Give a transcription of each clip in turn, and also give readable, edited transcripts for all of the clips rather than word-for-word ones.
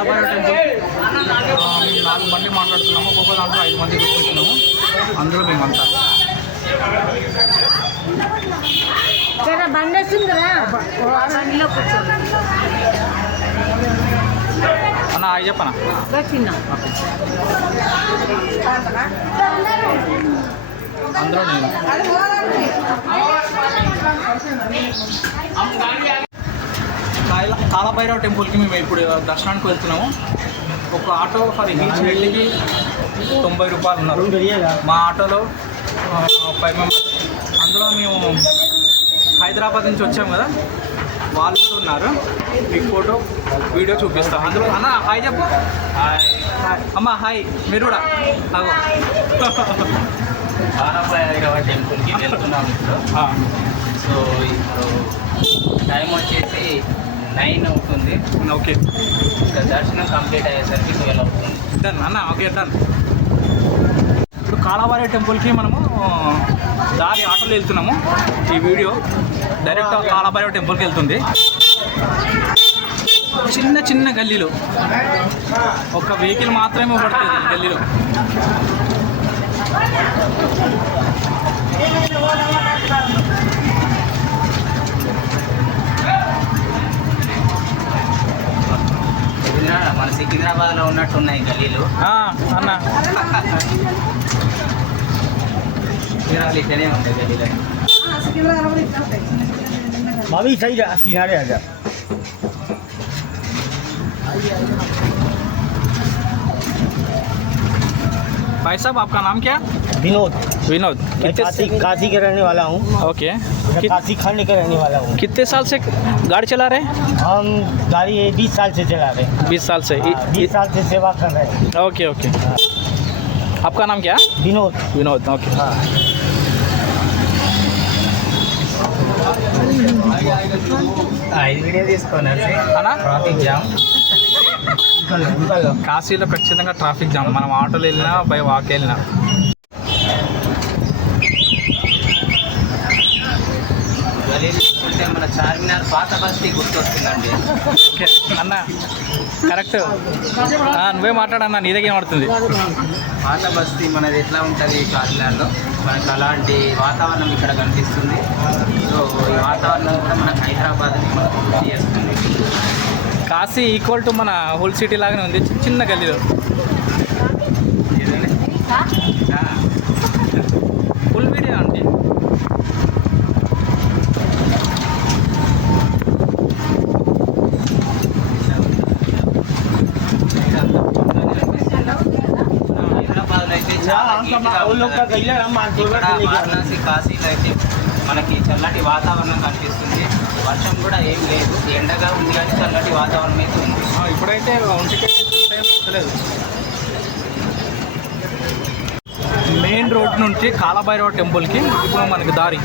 Kalabhairava temple మేము 4 మంది మాట్లాడుతున్నాము. ఒక్కొక్క దాంట్లో 5 మంది కూర్చుంటున్నాము. అందులో మేమంతా బండి వస్తుంది కదా, బండిలో కూర్చోండి అన్న. అవి చెప్పనా అందులో నేను కాలభైరవ టెంపుల్కి మేము ఇప్పుడు దర్శనానికి వెళ్తున్నాము. ఒక ఆటో ఫర్ ఈచ్ వెళ్ళికి 90 రూపాయలు ఉన్నారు. మా ఆటోలో 5 మెంబర్స్. అందులో మేము హైదరాబాద్ నుంచి వచ్చాము కదా, వాళ్ళు కూడా ఉన్నారు. మీకు ఫోటో వీడియో చూపిస్తాం. అందులో అన్న హాయ్ చెప్పు. హాయ్ అమ్మ. హాయ్ మీరు కూడా. కాలభైరవ టెంపుల్కి వెళ్తున్నాం ఇప్పుడు. సో ఇప్పుడు టైం వచ్చేసి 9 అవుతుంది. ఓకే. ఇంకా దర్శనం కంప్లీట్ అయ్యేసరికి 12 అవుతుంది. డన్ అన్న. Okay done. ఇప్పుడు కాలభైరవ టెంపుల్కి మనము దారి ఆటోలో వెళ్తున్నాము. ఈ వీడియో డైరెక్ట్ కాలభైరవ టెంపుల్కి వెళ్తుంది. చిన్న చిన్న గల్లీలో ఒక వెహికల్ మాత్రమే పడుతుంది గల్లీలో. మన సికింద్రాబాద్లో ఉన్నట్టున్నాయి గల్లీలు అన్న. ఇక్కడే ఉంటాయి గల్లీలు. भाभी सही किनारे आ जा। भाई साहब आपका नाम क्या? विनोद। विनोद। काशी के रहने वाला हूँ। ओके। काशी खंड के रहने वाला हूँ। कितने साल से गाड़ी चला रहे हैं? हम गाड़ी 20 साल से चला रहे हैं। 20 साल से? 20 साल से सेवा कर रहे हैं। Okay okay. आपका नाम क्या? विनोद। विनोद। ओके। हाँ। వీడియో తీసుకోండి అన్నా. Traffic jam. కాశీలో ఖచ్చితంగా ట్రాఫిక్ జామ్. మనం ఆటోలో వెళ్ళినా బై వాక్ వెళ్ళినా. చూస్తుంటే మన చార్మినార్ పాత బస్తీ గుర్తొస్తుందండి. ఓకే అన్న కరెక్ట్. నువ్వే మాట్లాడన్నా, నీ దగ్గర పడుతుంది. పాత బస్తీ మనది ఎట్లా ఉంటుంది చార్మినార్లో, మనకు అలాంటి వాతావరణం ఇక్కడ కనిపిస్తుంది. సో ఈ వాతావరణం కూడా మనకు హైదరాబాద్ని మనకు గుర్తు చేస్తుంది. కాశీ ఈక్వల్ టు మన హోల్ సిటీ లాగానే ఉంది, చిన్న గల్లీలో. ఫుల్ వీడియో అండి. హైదరాబాద్లో అయితే చాలా వారణాసి కాశీలో అయితే మనకి చల్లటి వాతావరణం కనిపిస్తుంది. వర్షం కూడా ఏం లేదు, ఎండగా ఉంది కానీ చల్లటి వాతావరణం అయితే ఉంది. ఇప్పుడైతే ఒంటికెళ్ళలేదు. మెయిన్ రోడ్ నుంచి కాలభైరవ టెంపుల్కి ఇప్పుడు మనకి దారి.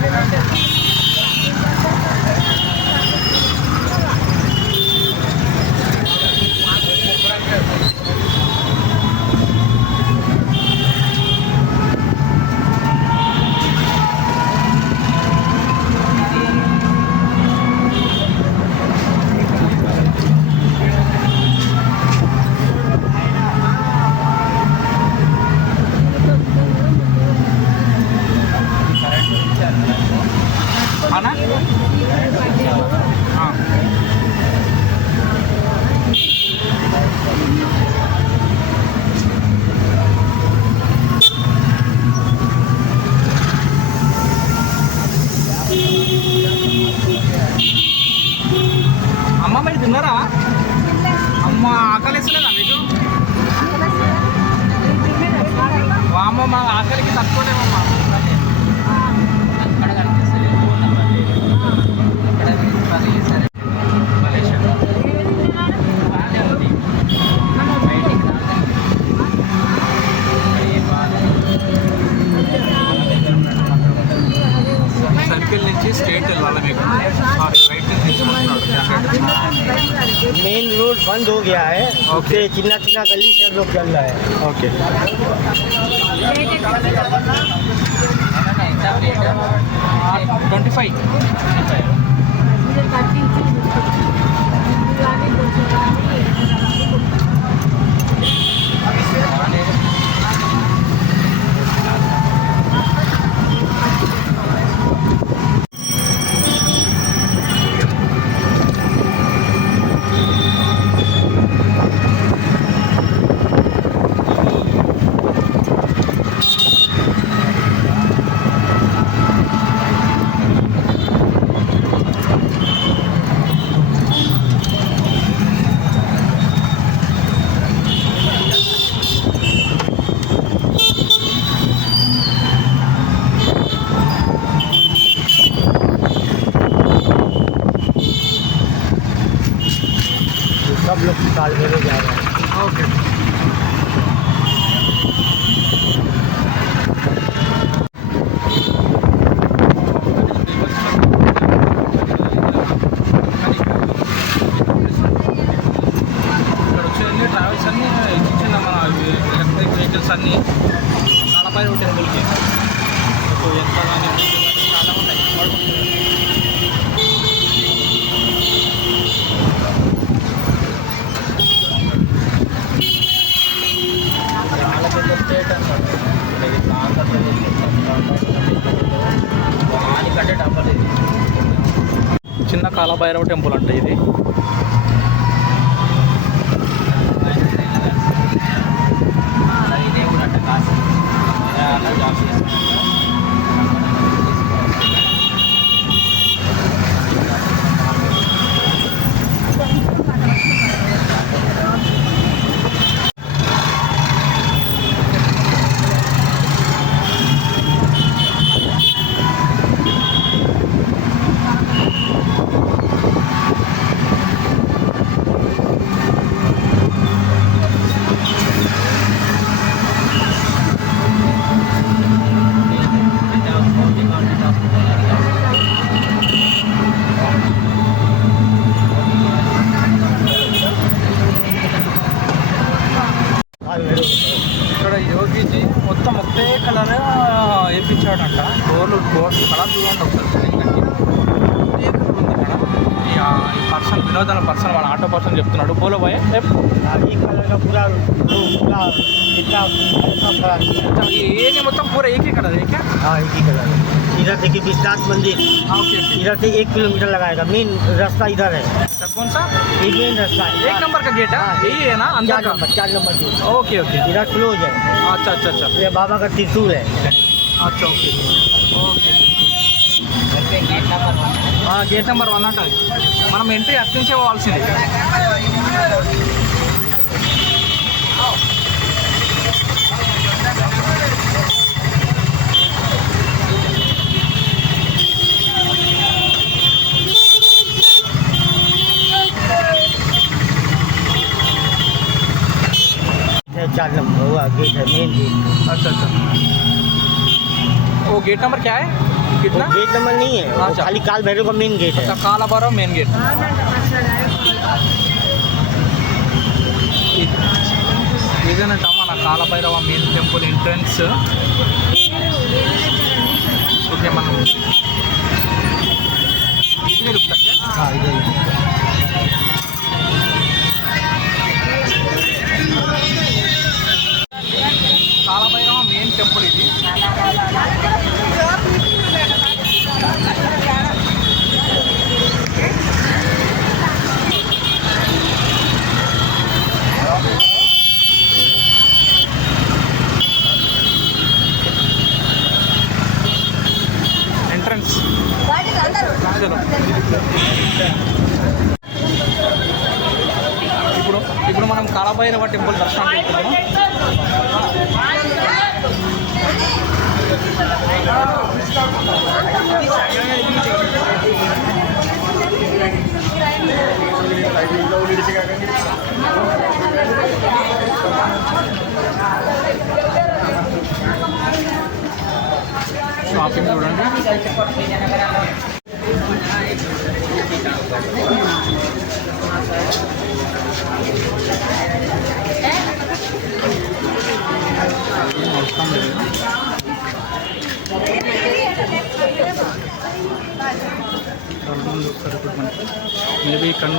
అన్నా అమ్మ మీరు తిన్నారా? అమ్మ ఆకలిస్తలేదా మీకు? అమ్మ మా ఆకలికి తట్టుకోలేమమ్మా. అక్కడ కనిపిస్తుంది అక్కడ సర్కిల్ నుంచి స్ట్రేట్ వెళ్ళాలి మీకు. రైట్ నుంచి मेन रोड बंद हो गया है। ओके। चिन्ना चिन्ना गली से लोग चल रहा है। ఓకే. 25. सब लोग काल भैरव जा रहे हैं। ఓకే ఇక్కడ వచ్చేది ట్రావెల్స్ అన్నీ చిన్న మన ఎలక్ట్రిక్ వెహికల్స్ అన్నీ కాలభైరవ టెంపుల్కి సో ఎంత కానీ చాలా ఉన్నాయి. చాలా పెద్ద స్టేట్ అన్నమాట ఇది ఆంధ్రప్రదేశ్ దానికంటే డబ్బులు ఇది చిన్న కాలభైరవ టెంపుల్ అంటే ఇది. ఇదే కూడా అంటే కాశీ అలా జాబ్ చేసుకుంటా काल भैरव ఇక్కడ యోగిజీ మొత్తం ఒకటే కలర్ వేయించాడంట. డోర్లు కలర్ చూడండి ఒకసారి. ఒకటే కలర్ ఉంది ఇక్కడ. ఈ పర్సన్ వినోదాల పర్సన్ మన ఆటో పర్సన్ చెప్తున్నాడు. బోలో భయ ये कलर का पूरा पूरा इतना हल्का फरा ये మొత్తం पूरा एक ही कलर है क्या? हाँ एक ही कलर है। इधर देखिए विश्वनाथ मंदिर, ओके ओके. इधर से 1 किलोमीटर लगाएगा। मेन रास्ता इधर है, अच्छा, कौन सा? ये मेन रास्ता है। एक नंबर का गेट है यही है ना अंदर का? 4 नंबर गेट। Okay okay. इधर क्लोज है। अच्छा अच्छा अच्छा. ये बाबा का त्रिशूल है। अच्छा okay okay. Gate number 1 gate number 1 అంట. మనం ఎంట్రీ అటు నుంచే పోవాల్సింది. ये 4 नंबर हुआ गेट है, मेन गेट। अच्छा अच्छा. वो गेट नंबर क्या है? कितना? गेट नंबर नहीं है, वो अच्छा. खाली काल भैरव का मेन गेट अच्छा है। कालाभैरव मेन गेट. ఇదేనంట మన Kalabhairava main temple entrance. Okay మనం ఇదే रुकता क्या? हाँ इधर ही। కాలభైరవ మెయిన్ టెంపుల్ ఇది. ఎంట్రన్స్ చలో. ఇప్పుడు మనం కాలభైరవ టెంపుల్ దర్శనానికి వెళ్తున్నాము. షాపింగ్ చూడండి. అవసరం లేదు. మేబీ ఇక్కడ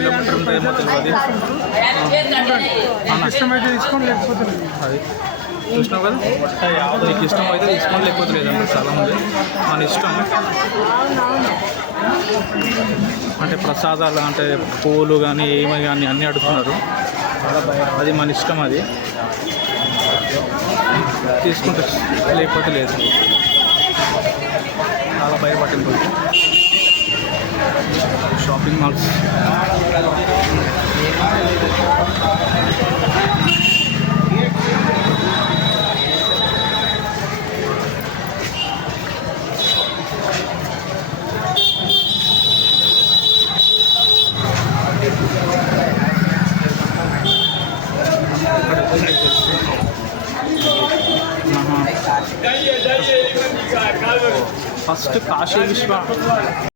కిలోమీటర్ ఉంటాయేమో తెలియదు. ఇష్టమైతే తీసుకోండి లేకపోతే అది చూసినావు కదా. నీకు ఇష్టం అయితే తీసుకోండి లేకపోతే లేదంటే చాలా ఉంది మన ఇష్టం. అంటే ప్రసాదాలు అంటే పూలు కానీ ఏమి కానీ అన్నీ అడుగుతున్నారు. అది మన ఇష్టం. అది తీసుకుంటే లేకపోతే లేదు. చాలా భయపట్టింది. షాపింగ్ మాల్స్ నెక్స్ట్ కాశీ విశ్వ